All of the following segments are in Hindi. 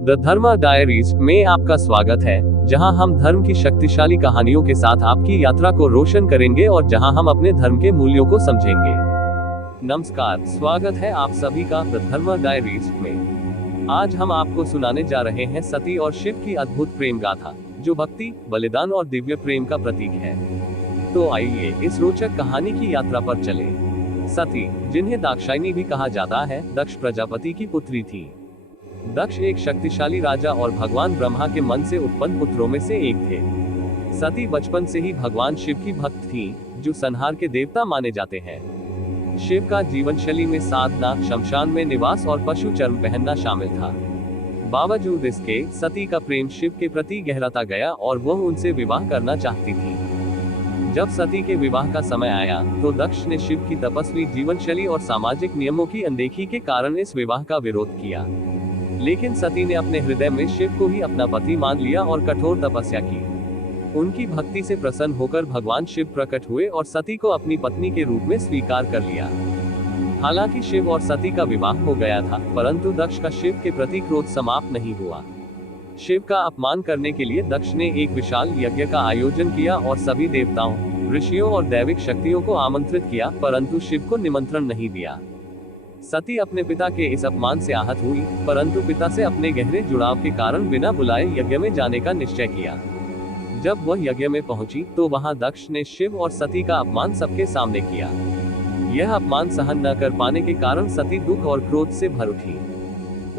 द धर्मा डायरीज में आपका स्वागत है, जहां हम धर्म की शक्तिशाली कहानियों के साथ आपकी यात्रा को रोशन करेंगे और जहां हम अपने धर्म के मूल्यों को समझेंगे। नमस्कार, स्वागत है आप सभी का द धर्मा डायरीज में। आज हम आपको सुनाने जा रहे हैं सती और शिव की अद्भुत प्रेम गाथा, जो भक्ति, बलिदान और दिव्य प्रेम का प्रतीक है। तो आइए इस रोचक कहानी की यात्रा पर चलें। सती, जिन्हें दाक्षायणी भी कहा जाता है, दक्ष प्रजापति की पुत्री थी। दक्ष एक शक्तिशाली राजा और भगवान ब्रह्मा के मन से उत्पन्न पुत्रों में से एक थे। सती बचपन से ही भगवान शिव की भक्त थी, जो संहार के देवता माने जाते हैं। शिव का जीवन शैली में साधना, शमशान में निवास और पशु चर्म पहनना शामिल था। बावजूद इसके, सती का प्रेम शिव के प्रति गहराता गया और वह उनसे विवाह करना चाहती थी। जब सती के विवाह का समय आया, तो दक्ष ने शिव की तपस्वी जीवन शैली और सामाजिक नियमों की अनदेखी के कारण इस विवाह का विरोध किया। लेकिन सती ने अपने हृदय में शिव को ही अपना पति मान लिया और कठोर तपस्या की। उनकी भक्ति से प्रसन्न होकर भगवान शिव प्रकट हुए और सती को अपनी पत्नी के रूप में स्वीकार कर लिया। हालांकि शिव और सती का विवाह हो गया था, परंतु दक्ष का शिव के प्रति क्रोध समाप्त नहीं हुआ। शिव का अपमान करने के लिए दक्ष ने एक विशाल यज्ञ का आयोजन किया और सभी देवताओं, ऋषियों और दैविक शक्तियों को आमंत्रित किया, परंतु शिव को निमंत्रण नहीं दिया। सती अपने पिता के इस अपमान से आहत हुई, परंतु पिता से अपने गहरे जुड़ाव के कारण बिना बुलाए यज्ञ में जाने का निश्चय किया। जब वह यज्ञ में पहुंची, तो वहां दक्ष ने शिव और सती का अपमान सबके सामने किया। यह अपमान सहन न कर पाने के कारण सती दुख और क्रोध से भर उठी।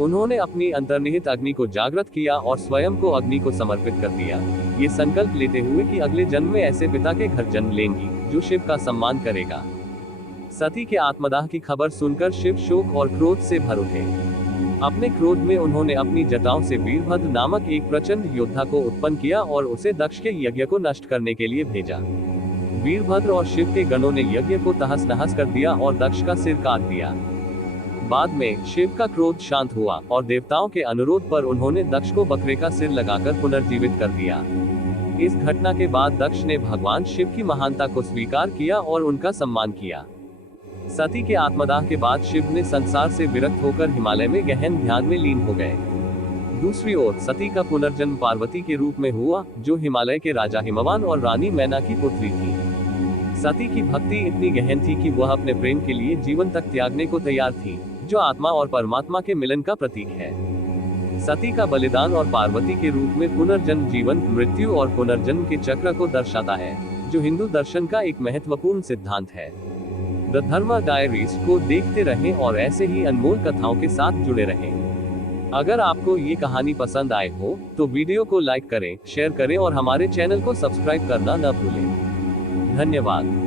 उन्होंने अपनी अंतर्निहित अग्नि को जागृत किया और स्वयं को अग्नि को समर्पित कर दिया, ये संकल्प लेते हुए कि अगले जन्म में ऐसे पिता के घर जन्म लेंगी, जो शिव का सम्मान करेगा। सती के आत्मदाह की खबर सुनकर शिव शोक और क्रोध से भर उठे। अपने क्रोध में उन्होंने अपनी जटाओं से वीरभद्र नामक एक प्रचंड योद्धा को उत्पन्न किया और उसे दक्ष के यज्ञ को नष्ट करने के लिए भेजा। वीरभद्र और शिव के गणों ने यज्ञ को तहस नहस कर दिया और दक्ष का सिर काट दिया। बाद में शिव का क्रोध शांत हुआ और देवताओं के अनुरोध पर उन्होंने दक्ष को बकरे का सिर लगाकर पुनर्जीवित कर दिया। इस घटना के बाद दक्ष ने भगवान शिव की महानता को स्वीकार किया और उनका सम्मान किया। सती के आत्मदाह के बाद शिव ने संसार से विरक्त होकर हिमालय में गहन ध्यान में लीन हो गए। दूसरी ओर सती का पुनर्जन्म पार्वती के रूप में हुआ, जो हिमालय के राजा हिमवान और रानी मैना की पुत्री थी। सती की भक्ति इतनी गहन थी कि वह अपने प्रेम के लिए जीवन तक त्यागने को तैयार थी, जो आत्मा और परमात्मा के मिलन का प्रतीक है। सती का बलिदान और पार्वती के रूप में पुनर्जन्म जीवन, मृत्यु और पुनर्जन्म के चक्र को दर्शाता है, जो हिंदू दर्शन का एक महत्वपूर्ण सिद्धांत है। द धर्मा डायरीज को देखते रहें और ऐसे ही अनमोल कथाओं के साथ जुड़े रहें। अगर आपको ये कहानी पसंद आए हो, तो वीडियो को लाइक करें, शेयर करें और हमारे चैनल को सब्सक्राइब करना न भूलें। धन्यवाद।